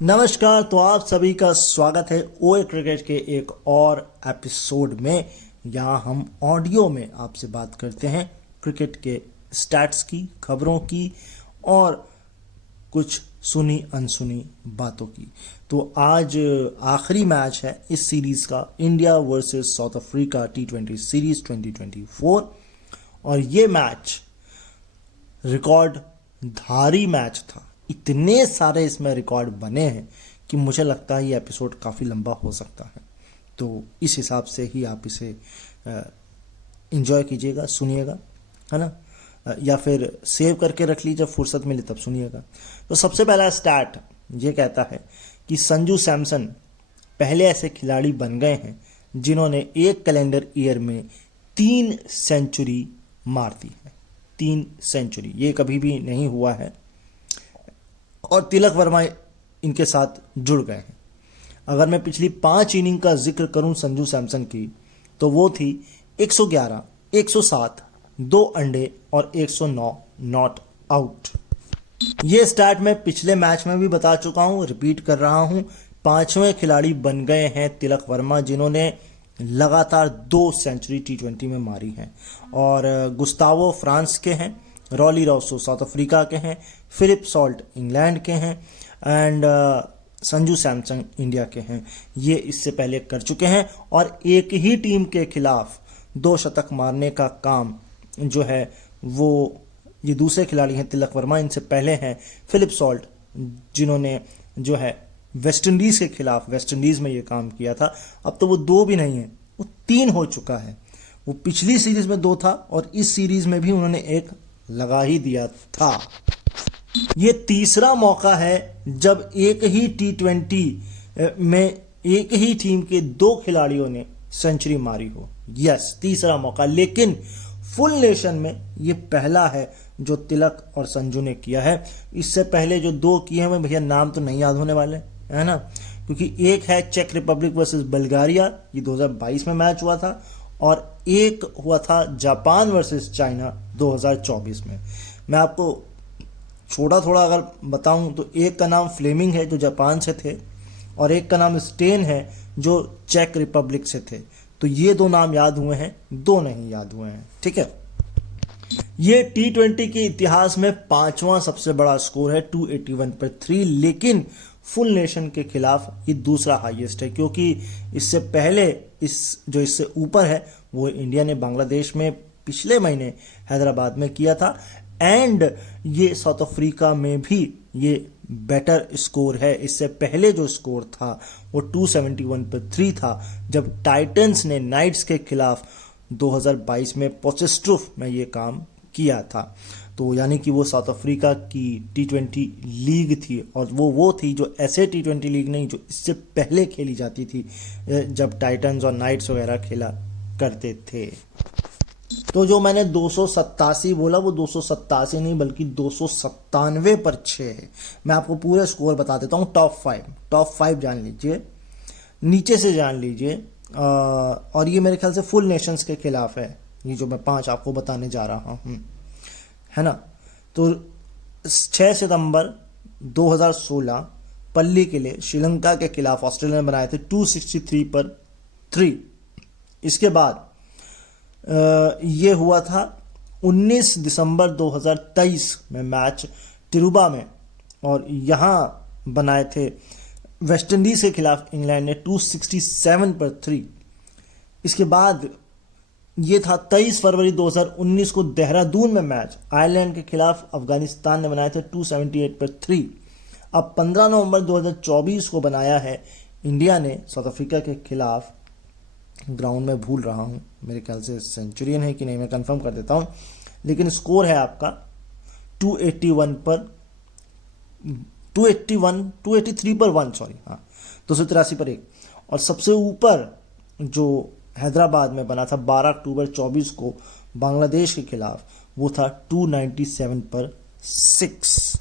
नमस्कार। तो आप सभी का स्वागत है ओए क्रिकेट के एक और एपिसोड में। यहाँ हम ऑडियो में आपसे बात करते हैं क्रिकेट के स्टैट्स की, खबरों की और कुछ सुनी अनसुनी बातों की। तो आज आखिरी मैच है इस सीरीज का, India versus south Africa T20 series 2024। और ये मैच रिकॉर्ड धारी मैच था। इतने सारे इसमें रिकॉर्ड बने हैं कि मुझे लगता है ये एपिसोड काफ़ी लंबा हो सकता है। तो इस हिसाब से ही आप इसे एंजॉय कीजिएगा, सुनिएगा, है ना, या फिर सेव करके रख लीजिए, जब फुर्सत मिले तब सुनिएगा। तो सबसे पहला स्टैट ये कहता है कि संजू सैमसन पहले ऐसे खिलाड़ी बन गए हैं जिन्होंने एक कैलेंडर ईयर में 3 सेंचुरी मार दी है। 3 सेंचुरी, ये कभी भी नहीं हुआ है और तिलक वर्मा इनके साथ जुड़ गए हैं। अगर मैं पिछली 5 इनिंग का जिक्र करूं संजू सैमसन की, तो वो थी 111, 107, 2 अंडे और 109 नॉट आउट। ये स्टैट मैं पिछले मैच में भी बता चुका हूं, रिपीट कर रहा हूं। 5वें खिलाड़ी बन गए हैं तिलक वर्मा जिन्होंने लगातार 2 सेंचुरी T20 में मारी हैं। और गुस्तावो फ्रांस के हैं, रॉली रॉसो साउथ अफ्रीका के हैं, फिलिप सॉल्ट इंग्लैंड के हैं एंड संजू सैमसन इंडिया के हैं। ये इससे पहले कर चुके हैं और एक ही टीम के खिलाफ 2 शतक मारने का काम जो है वो ये दूसरे खिलाड़ी हैं तिलक वर्मा। इनसे पहले हैं फिलिप सॉल्ट जिन्होंने जो है वेस्ट इंडीज़ के खिलाफ वेस्ट इंडीज़ में ये काम किया था। अब तो वो 2 भी नहीं है, वो 3 हो चुका है। वो पिछली सीरीज में 2 था और इस सीरीज में भी उन्होंने 1 लगा ही दिया था। ये तीसरा मौका है जब एक ही T20 में एक ही टीम के 2 खिलाड़ियों ने सेंचुरी मारी हो। यस, तीसरा मौका, लेकिन फुल नेशन में ये पहला है जो तिलक और संजू ने किया है। इससे पहले जो 2 किए हैं भैया नाम तो नहीं याद होने वाले, है ना, क्योंकि एक है चेक रिपब्लिक वर्सेस बल्गारिया, ये 2022 में मैच हुआ था, और एक हुआ था जापान वर्सेस चाइना 2024 में। मैं आपको छोटा थोड़ा अगर बताऊं तो एक का नाम फ्लेमिंग है जो जापान से थे और एक का नाम स्टेन है जो चेक रिपब्लिक से थे। तो ये 2 नाम याद हुए हैं, 2 नहीं याद हुए हैं, ठीक है। ये T20 के इतिहास में 5वां सबसे बड़ा स्कोर है 281 पर 3, लेकिन फुल नेशन के खिलाफ ये दूसरा हाईएस्ट है, क्योंकि इससे पहले इससे ऊपर है वो इंडिया ने बांग्लादेश में पिछले महीने हैदराबाद में किया था। एंड ये साउथ अफ्रीका में भी ये बेटर स्कोर है। इससे पहले जो स्कोर था वो 271 पर 3 था जब टाइटंस ने नाइट्स के खिलाफ 2022 में पोचेस्ट्रूफ में ये काम किया था। तो यानी कि वो साउथ अफ्रीका की T20 लीग थी और वो थी जो ऐसे T20 लीग नहीं जो इससे पहले खेली जाती थी जब टाइटंस और नाइट्स वगैरह खेला करते थे। तो जो मैंने 287 बोला वो 287 नहीं बल्कि 297 पर 6 है। मैं आपको पूरे स्कोर बता देता हूँ। टॉप 5 जान लीजिए, नीचे से जान लीजिए। और ये मेरे ख्याल से फुल नेशंस के खिलाफ है, ये जो मैं 5 आपको बताने जा रहा हूँ, है ना। तो 6 सितंबर 2016 पल्ली के लिए श्रीलंका के खिलाफ ऑस्ट्रेलिया ने बनाए थे 263 पर 3। इसके बाद ये हुआ था 19 दिसंबर 2023 में मैच तिरुबा में, और यहाँ बनाए थे वेस्ट इंडीज के खिलाफ इंग्लैंड ने 267 पर 3। इसके बाद ये था 23 फरवरी 2019 को देहरादून में मैच आयरलैंड के खिलाफ अफगानिस्तान ने बनाए थे 278 पर 3। अब 15 नवंबर 2024 को बनाया है इंडिया ने साउथ अफ्रीका के खिलाफ, ग्राउंड में भूल रहा हूँ, मेरे ख्याल से सेंचुरियन है कि नहीं मैं कंफर्म कर देता हूँ, लेकिन स्कोर है आपका 283 पर 1, सॉरी, हाँ 283 पर 1। और सबसे ऊपर जो हैदराबाद में बना था 12 अक्टूबर 24 को बांग्लादेश के खिलाफ, वो था 297 पर 6।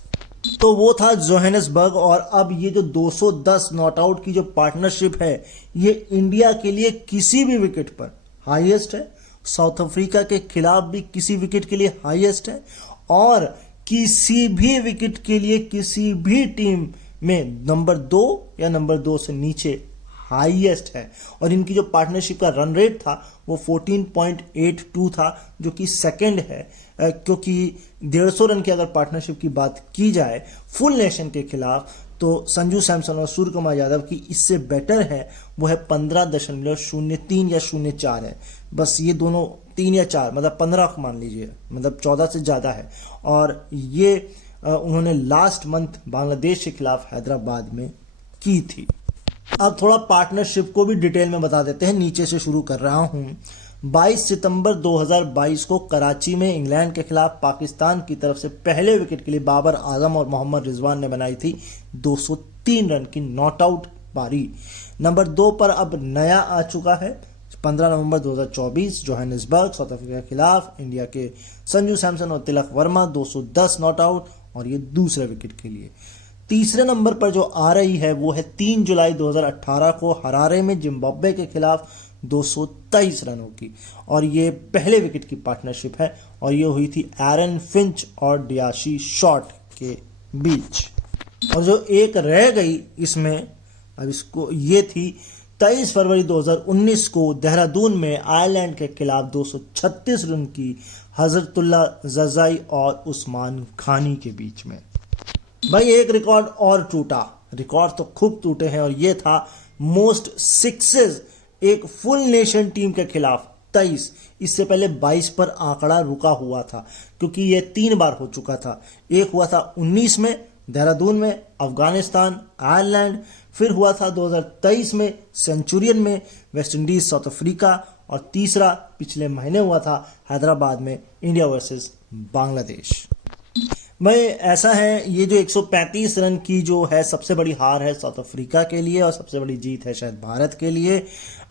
तो वो था जोहानिसबर्ग। और अब ये जो 210 नॉट आउट की जो पार्टनरशिप है ये इंडिया के लिए किसी भी विकेट पर हाईएस्ट है, साउथ अफ्रीका के खिलाफ भी किसी विकेट के लिए हाईएस्ट है, और किसी भी विकेट के लिए किसी भी टीम में नंबर 2 या नंबर 2 से नीचे हाईएस्ट है। और इनकी जो पार्टनरशिप का रन रेट था वो 14.82 था, जो कि सेकंड है, क्योंकि 150 रन की अगर पार्टनरशिप की बात की जाए फुल नेशन के खिलाफ तो संजू सैमसन और सूर्य कुमार यादव की इससे बेटर है, वो है 15.03 या 04 है। बस ये दोनों 3 या 4 मतलब 15 मान लीजिए, मतलब 14 से ज़्यादा है। और ये उन्होंने लास्ट मंथ बांग्लादेश के खिलाफ हैदराबाद में की थी। अब थोड़ा पार्टनरशिप को भी डिटेल में बता देते हैं, नीचे से शुरू कर रहा हूं। 22 सितंबर 2022 को कराची में इंग्लैंड के खिलाफ पाकिस्तान की तरफ से पहले विकेट के लिए बाबर आजम और मोहम्मद रिजवान ने बनाई थी 203 रन की नॉट आउट पारी। नंबर 2 पर अब नया आ चुका है 15 नवंबर 2024 जोहानिसबर्ग साउथ अफ्रीका के खिलाफ इंडिया के संजू सैमसन और तिलक वर्मा 210 नॉट आउट, और ये दूसरे विकेट के लिए। तीसरे नंबर पर जो आ रही है वो है 3 जुलाई 2018 को हरारे में जिम्बाब्वे के खिलाफ 223 रनों की, और ये पहले विकेट की पार्टनरशिप है, और ये हुई थी एरन फिंच और डियाशी शॉर्ट के बीच। और जो एक रह गई इसमें, अब इसको ये थी 23 फरवरी 2019 को देहरादून में आयरलैंड के खिलाफ 236 रन की हजरतुल्ला जजाई और उस्मान खानी के बीच में। भाई एक रिकॉर्ड और टूटा, रिकॉर्ड तो खूब टूटे हैं, और ये था मोस्ट सिक्सेस एक फुल नेशन टीम के खिलाफ 23। इससे पहले 22 पर आंकड़ा रुका हुआ था, क्योंकि ये 3 बार हो चुका था। एक हुआ था 19 में देहरादून में, अफगानिस्तान, आयरलैंड, फिर हुआ था 2023 में सेंचुरियन में वेस्ट इंडीज साउथ अफ्रीका, और तीसरा पिछले महीने हुआ था हैदराबाद में इंडिया वर्सेस बांग्लादेश। भाई ऐसा है, ये जो 135 रन की जो है सबसे बड़ी हार है साउथ अफ्रीका के लिए, और सबसे बड़ी जीत है शायद भारत के लिए,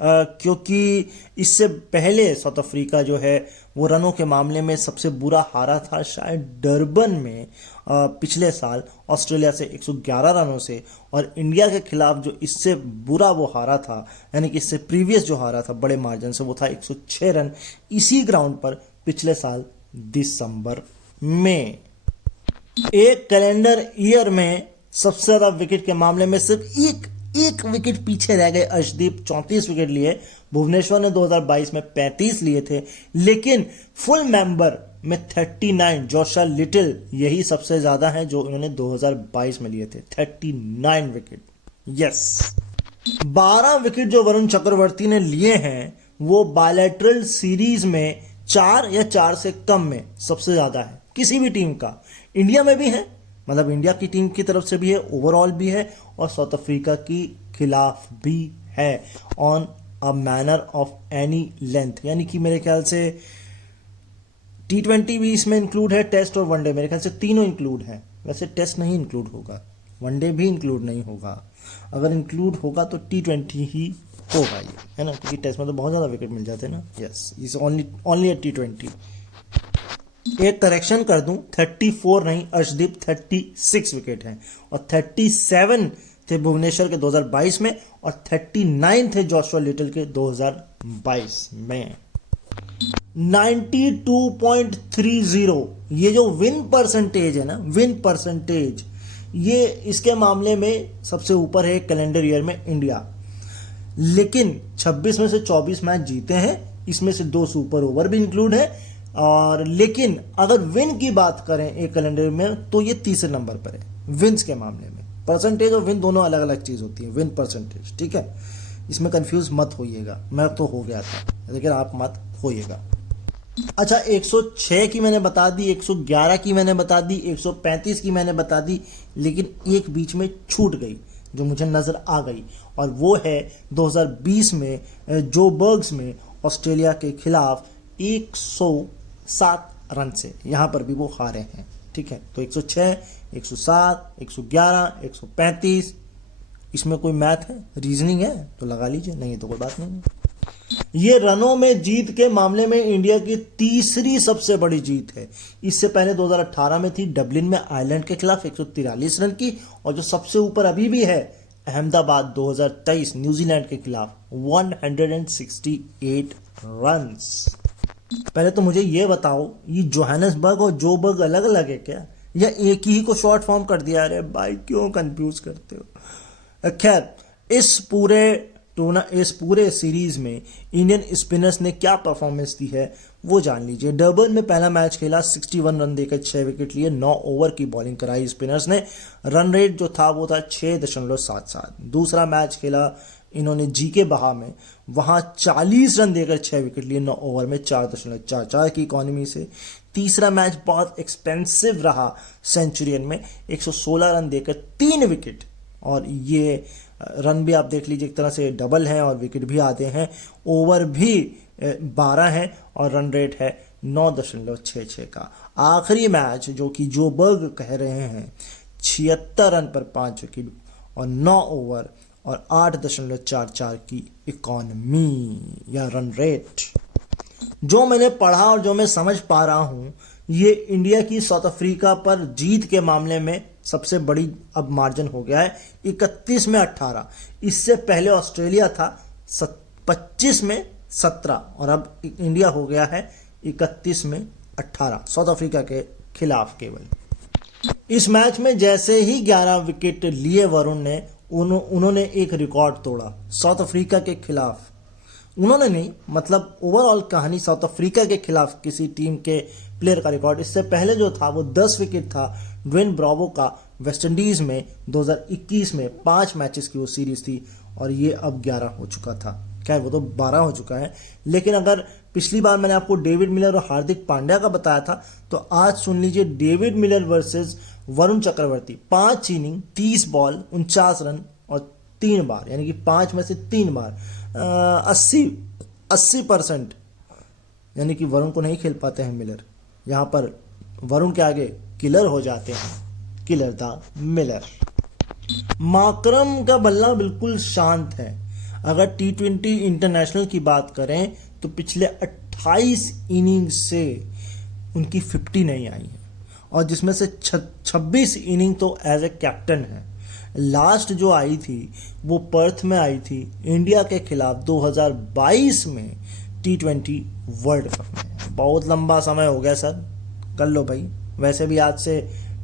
क्योंकि इससे पहले साउथ अफ्रीका जो है वो रनों के मामले में सबसे बुरा हारा था शायद डरबन में पिछले साल ऑस्ट्रेलिया से 111 रनों से, और इंडिया के खिलाफ जो इससे बुरा वो हारा था, यानी कि इससे प्रीवियस जो हारा था बड़े मार्जिन से, वो था 106 रन इसी ग्राउंड पर पिछले साल दिसंबर में। एक कैलेंडर ईयर में सबसे ज्यादा विकेट के मामले में सिर्फ एक विकेट पीछे रह गए अर्शदीप, 34 विकेट लिए। भुवनेश्वर ने 2022 में 35 लिए थे, लेकिन फुल मेंबर में 39 जोशा लिटिल यही सबसे ज्यादा है जो इन्होंने 2022 में लिए थे, 39 विकेट। यस, 12 विकेट जो वरुण चक्रवर्ती ने लिए हैं वो बायलैटरल सीरीज में 4 या 4 से कम में सबसे ज्यादा है किसी भी टीम का। इंडिया में भी है, मतलब इंडिया की टीम की तरफ से भी है, ओवरऑल भी है, और साउथ अफ्रीका की खिलाफ भी है on a manner of any length. यानी कि मेरे ख्याल से T20 भी इसमें इंक्लूड है, टेस्ट और वनडे, मेरे ख्याल से तीनों इंक्लूड है। वैसे टेस्ट नहीं इंक्लूड होगा, वनडे भी इंक्लूड नहीं होगा, अगर इंक्लूड होगा तो T20 ही होगा ये, है ना, क्योंकि टेस्ट में तो बहुत ज़्यादा विकेट मिल जाते हैं ना। Yes, is only a T20। एक करेक्शन कर दूं, 34 नहीं अर्शदीप 36 विकेट हैं, और 37 थे भुवनेश्वर के 2022 में, और 39 थे जोशुआ लिटिल के 2022 में। 92.30 ये जो विन परसेंटेज है ना, विन परसेंटेज, ये इसके मामले में सबसे ऊपर है कैलेंडर ईयर में इंडिया। लेकिन 26 में से 24 मैच जीते हैं, इसमें से 2 सुपर ओवर भी इंक्लूड है। और लेकिन अगर विन की बात करें एक कैलेंडर में तो ये तीसरे नंबर पर है विन्स के मामले में। परसेंटेज और विन दोनों अलग अलग चीज होती है, विन परसेंटेज, ठीक है, इसमें कंफ्यूज मत होइएगा, मैं तो हो गया था लेकिन आप मत होइएगा। अच्छा, 106 की मैंने बता दी, 111 की मैंने बता दी, 135 की मैंने बता दी, लेकिन एक बीच में छूट गई जो मुझे नजर आ गई, और वो है 2020 में जोबर्ग्स में ऑस्ट्रेलिया के खिलाफ 107 रन से, यहां पर भी वो हारे हैं, ठीक है। तो 106, 107, 111, 135, इसमें कोई मैथ है, रीजनिंग है तो लगा लीजिए, नहीं तो कोई बात नहीं। ये रनों में जीत के मामले में इंडिया की तीसरी सबसे बड़ी जीत है। इससे पहले 2018 में थी डबलिन में आयरलैंड के खिलाफ 143 रन की, और जो सबसे ऊपर अभी भी है अहमदाबाद 2023 न्यूजीलैंड के खिलाफ 168 रन्स। पहले तो मुझे ये बताओ, ये जोहानिसबर्ग और जोबर्ग अलग अलग है क्या? या एक ही को शॉर्ट फॉर्म कर दिया? अरे भाई क्यों कंफ्यूज करते हो। खैर, इस पूरे सीरीज में इंडियन स्पिनर्स ने क्या परफॉर्मेंस दी है वो जान लीजिए। डरबन में पहला मैच खेला, 61 रन देकर 6 विकेट लिए, 9 ओवर की बॉलिंग कराई स्पिनर्स ने। रन रेट जो था वो था 6.77। दूसरा मैच खेला इन्होंने जीके बहा में, वहां 40 रन देकर 6 विकेट लिए, 9 ओवर में 4.44 की इकॉनमी से। तीसरा मैच बहुत एक्सपेंसिव रहा सेंचुरियन में, 116 रन देकर 3 विकेट, और ये रन भी आप देख लीजिए एक तरह से डबल है और विकेट भी आते हैं। ओवर भी 12 है और रन रेट है 9.66 का। आखिरी मैच जो कि जो बर्ग कह रहे हैं, 76 रन पर 5 विकेट और 9 ओवर और 8.44 की इकॉनमी या रन रेट। जो मैंने पढ़ा और जो मैं समझ पा रहा हूं, ये इंडिया की साउथ अफ्रीका पर जीत के मामले में सबसे बड़ी अब मार्जिन हो गया है, 31 में 18। इससे पहले ऑस्ट्रेलिया था 25 में 17 और अब इंडिया हो गया है 31 में 18 साउथ अफ्रीका के खिलाफ केवल। इस मैच में जैसे ही 11 विकेट लिए वरुण ने, उन्होंने एक रिकॉर्ड तोड़ा साउथ अफ्रीका के खिलाफ। उन्होंने नहीं, मतलब ओवरऑल कहानी साउथ अफ्रीका के खिलाफ किसी टीम के प्लेयर का रिकॉर्ड। इससे पहले जो था वो 10 विकेट था ड्वेन ब्रावो का वेस्टइंडीज में 2021 में 5 मैचेस की वो सीरीज थी, और ये अब 11 हो चुका था। खैर वो तो 12 हो चुका है, लेकिन अगर पिछली बार मैंने आपको डेविड मिलर और हार्दिक पांड्या का बताया था, तो आज सुन लीजिए David Miller versus Varun Chakravarthy. 5 inning 30 ball 49 run और 3 बार, यानी कि 5 में से 3 बार 80%, यानी कि वरुण को नहीं खेल पाते हैं मिलर। यहां पर वरुण के आगे किलर हो जाते हैं, किलर द मिलर। माकरम का बल्ला बिल्कुल शांत है। अगर T20 इंटरनेशनल की बात करें तो पिछले 28 इनिंग से उनकी 50 नहीं आई है, और जिसमें से 26 इनिंग तो एज ए कैप्टन है। लास्ट जो आई थी वो पर्थ में आई थी इंडिया के खिलाफ 2022 में T20 वर्ल्ड कप में। बहुत लंबा समय हो गया सर, कर लो भाई। वैसे भी आज से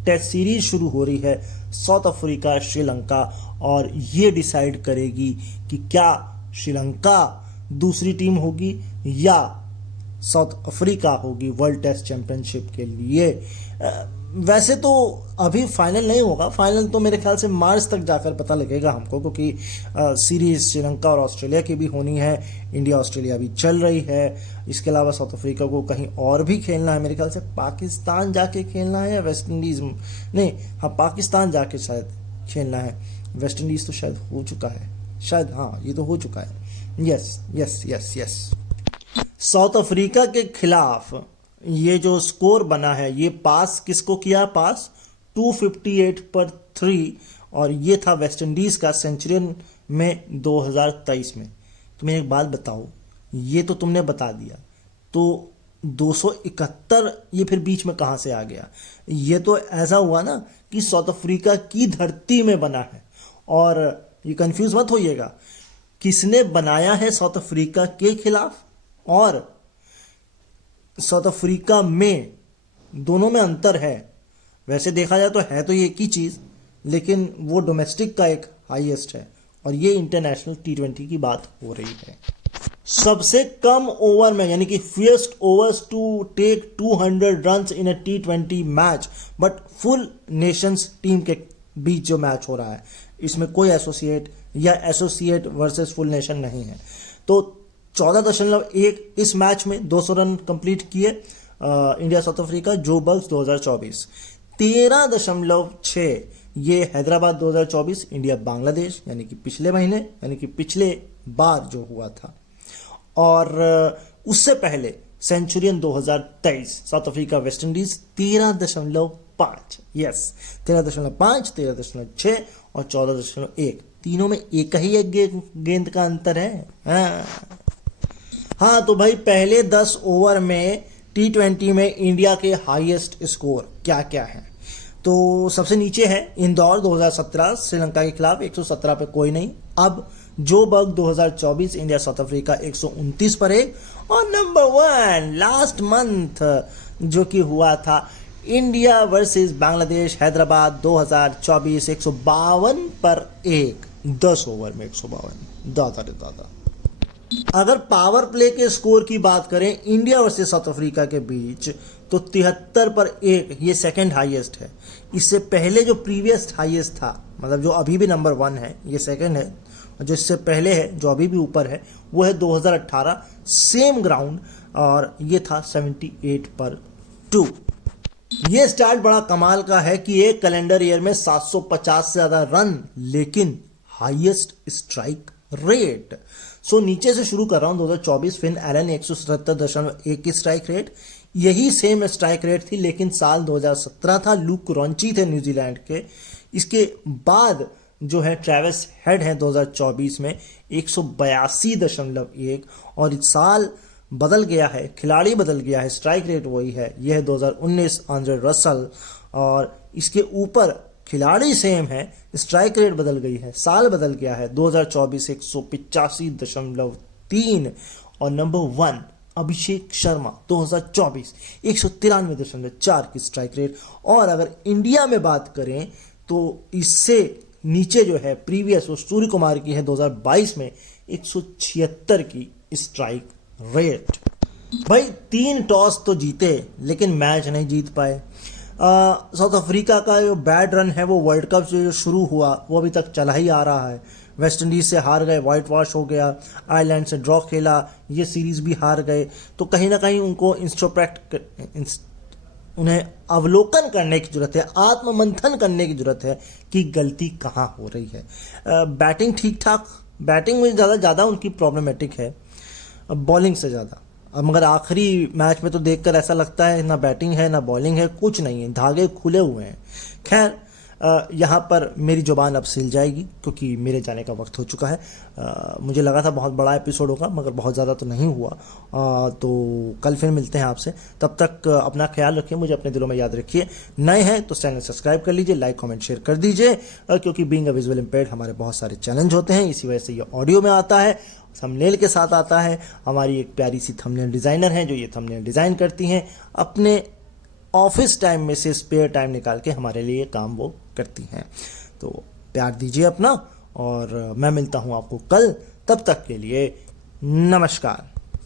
टेस्ट सीरीज शुरू हो रही है साउथ अफ्रीका श्रीलंका, और ये डिसाइड करेगी कि क्या श्रीलंका दूसरी टीम होगी या साउथ अफ्रीका होगी वर्ल्ड टेस्ट चैंपियनशिप के लिए। वैसे तो अभी फाइनल नहीं होगा, फाइनल तो मेरे ख्याल से मार्च तक जाकर पता लगेगा हमको, क्योंकि सीरीज श्रीलंका और ऑस्ट्रेलिया की भी होनी है, इंडिया ऑस्ट्रेलिया भी चल रही है। इसके अलावा साउथ अफ्रीका को कहीं और भी खेलना है, मेरे ख्याल से पाकिस्तान जाके खेलना है या वेस्ट इंडीज, नहीं हाँ पाकिस्तान जाके शायद खेलना है। वेस्ट इंडीज तो शायद हो चुका है, शायद हाँ ये तो हो चुका है। Yes yes yes yes. South Africa के खिलाफ ये जो स्कोर बना है, ये पास किसको किया? पास 258 पर 3, और ये था वेस्ट इंडीज का सेंचुरियन में 2023 में। तुम्हें एक बात बताओ, ये तो तुमने बता दिया, तो 271 ये फिर बीच में कहां से आ गया? ये तो ऐसा हुआ ना कि साउथ अफ्रीका की धरती में बना है, और ये कंफ्यूज मत होइएगा किसने बनाया है साउथ अफ्रीका के खिलाफ और साउथ अफ्रीका में, दोनों में अंतर है। वैसे देखा जाए तो है तो ये एक ही चीज, लेकिन वो डोमेस्टिक का एक हाईएस्ट है और ये इंटरनेशनल T20 की बात हो रही है। सबसे कम ओवर में, यानी कि fewest overs to take 200 runs in a T20 match, but full nations team के बीच जो मैच हो रहा है, इसमें कोई एसोसिएट या एसोसिएट वर्सेस फुल नेशन नहीं है। तो 14.1 इस मैच में 200 रन कंप्लीट किए इंडिया साउथ अफ्रीका, जो बर्ग्स 2024। 13.6 ये हैदराबाद 2024, इंडिया बांग्लादेश, यानी कि पिछले महीने, यानी कि पिछले बार जो हुआ था। और उससे पहले Centurion 2023 south Africa West Indies 13.5, yes 13.5, 13.6 और 14.1, तीनों में एक ही एक गेंद का अंतर है। हाँ तो भाई पहले 10 ओवर में T20 में इंडिया के हाईएस्ट स्कोर क्या क्या है? तो सबसे नीचे है इंदौर 2017 श्रीलंका के खिलाफ 117 पे कोई नहीं। अब जोबर्ग 2024 इंडिया साउथ अफ्रीका 129 पर 1, और नंबर 1 लास्ट मंथ जो कि हुआ था इंडिया वर्सेस बांग्लादेश हैदराबाद 2024 152 पर 1, 10 ओवर में 152। दादा रे दादा। अगर पावर प्ले के स्कोर की बात करें इंडिया वर्सेस साउथ अफ्रीका के बीच, तो 73 पर 1 ये सेकंड हाईएस्ट है। इससे पहले जो प्रीवियस हाईएस्ट था, मतलब जो अभी भी नंबर 1 है, ये सेकंड है। जो इससे पहले है, जो अभी भी ऊपर है, वो है 2018 सेम ग्राउंड, और ये था 78 पर 2। ये स्टार्ट बड़ा कमाल का है कि एक कैलेंडर ईयर में 750 से ज्यादा रन, लेकिन हाईएस्ट स्ट्राइक रेट। सो नीचे से शुरू कर रहा हूं। 2024 फिन एलन 177.1 की स्ट्राइक रेट, यही सेम स्ट्राइक रेट थी, लेकिन साल 2017 था। लूक रॉन्ची थे न्यूजीलैंड के। इसके बाद जो है ट्रेविस हेड है 2024 में 182.1, और इस साल बदल गया है, खिलाड़ी बदल गया है, स्ट्राइक रेट वही है। यह है 2019 आंद्रे रसल, और इसके ऊपर खिलाड़ी सेम है, स्ट्राइक रेट बदल गई है, साल बदल गया है। 2024 185.3, और नंबर 1 अभिषेक शर्मा 2024 193.4 की स्ट्राइक रेट। और अगर इंडिया में बात करें तो इससे नीचे जो है प्रीवियस वो सूर्य कुमार की है 2022 में 176 की स्ट्राइक रेट। भाई 3 टॉस तो जीते, लेकिन मैच नहीं जीत पाए। साउथ अफ्रीका का जो बैड रन है, वो वर्ल्ड कप से जो शुरू हुआ वो अभी तक चला ही आ रहा है। वेस्ट इंडीज से हार गए, वाइट वॉश हो गया, आयरलैंड से ड्रॉ खेला, ये सीरीज भी हार गए। तो कहीं ना कहीं उनको उन्हें अवलोकन करने की जरूरत है, आत्ममंथन करने की जरूरत है कि गलती कहाँ हो रही है। बैटिंग ठीक ठाक, बैटिंग में ज़्यादा उनकी प्रॉब्लमेटिक है बॉलिंग से ज़्यादा। अब मगर आखिरी मैच में तो देखकर ऐसा लगता है ना बैटिंग है ना बॉलिंग है, कुछ नहीं है, धागे खुले हुए हैं। खैर यहाँ पर मेरी जुबान अब सिल जाएगी, क्योंकि मेरे जाने का वक्त हो चुका है। मुझे लगा था बहुत बड़ा एपिसोड होगा, मगर बहुत ज़्यादा तो नहीं हुआ। तो कल फिर मिलते हैं आपसे, तब तक अपना ख्याल रखिए, मुझे अपने दिलों में याद रखिए। नए हैं तो चैनल सब्सक्राइब कर लीजिए, लाइक कमेंट शेयर कर दीजिए, क्योंकि बीइंग अ विजुअल इम्पेयर्ड हमारे बहुत सारे चैलेंज होते हैं, इसी वजह से ये ऑडियो में आता है, थंबनेल के साथ आता है। हमारी एक प्यारी सी थंबनेल डिज़ाइनर हैं जो ये थंबनेल डिज़ाइन करती हैं, अपने ऑफिस टाइम में से स्पेयर टाइम निकाल के हमारे लिए काम वो करती हैं। तो प्यार दीजिए अपना, और मैं मिलता हूँ आपको कल। तब तक के लिए नमस्कार।